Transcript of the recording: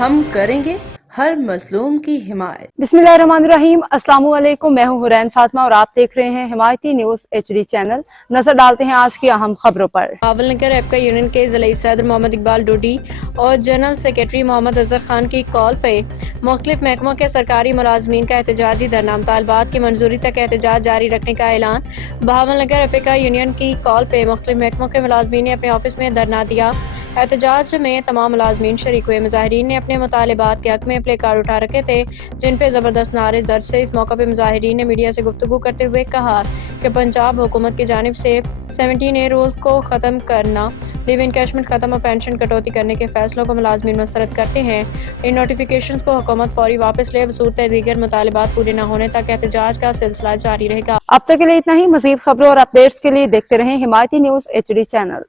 ہم کریں گے ہر مظلوم کی حمایت۔ बिस्मिल्लाहिर्रहमानिर्रहीम। अस्सलाम वालेकुम। मैं हूं हुरैन फातिमा और आप देख रहे हैं हिमायती न्यूज HD चैनल। नजर डालते हैं आज की अहम खबरों पर। भावलनगर एपका यूनियन के ज़िला सदर मोहम्मद इकबाल डोडी और जनरल सेक्रेटरी मोहम्मद अजहर खान की कॉल पे मुख्तलिफ महकमों के सरकारी मुलाजमीन का एहतजाजी धरना मुतालबात की मंजूरी तक एहतजाज जारी रखने का ऐलान। भावलनगर एपका यूनियन की कॉल पे मुख्तलिफ महकमों के मुलाजमीन ने अपने ऑफिस में धरना दिया। एहतजाज में तमाम मुलाजमीन शरीक हुए। मुजाहिरीन ने अपने मुतालबात के हक में प्ले कार्ड उठा रखे थे जिन पे जबरदस्त नारे दर्ज थे। इस मौके पर मुजाहिरीन ने मीडिया से गुफ्तगू करते हुए कहा कि पंजाब हुकूमत की जानिब से 17A रूल्स को ख़त्म करना, लिव इनकैशमेंट ख़त्म और पेंशन कटौती करने के फैसलों को मुलाजमीन मुस्तरद करते हैं। इन नोटिफिकेशंस को हुकूमत फौरी वापस ले, बसूरत दीगर मुतालबात पूरे न होने तक एहतजाज का सिलसिला जारी रहेगा। अब तक के लिए इतना ही। मजीद खबरों और अपडेट्स के लिए देखते रहें हिमायती न्यूज HD चैनल।